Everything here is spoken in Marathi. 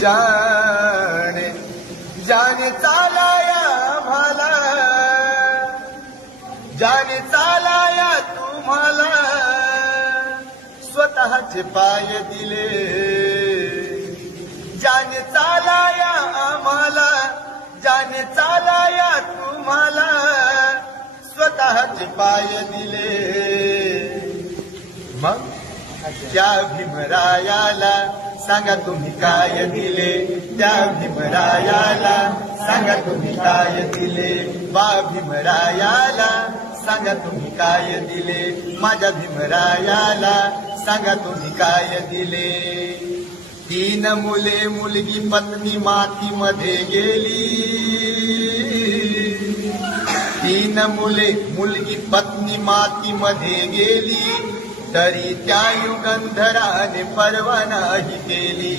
जाने जाने चालाया आम्हाला, जाने चालाया तुम्हाला, स्वतःचे पाय दिले. जाने चालाया आम्हाला, जाने चालाया तुम्हाला, स्वतःचे पाय दिले. मग त्या भीमरायाला सांगा तुम्ही काय दिले, त्या भीमरायाला सांगा तुम्ही काय दिले. वा भीमरायाला सांगा तुम्ही काय दिले, माझ्या भीमरायाला सांगा तुम्ही काय दिले. 3 मुले मुलगी पत्नी मातीमध्ये गेली. 3 मुले मुलगी पत्नी मातीमध्ये गेली, तरी त्या युगंधराने पर्वा नाही केली.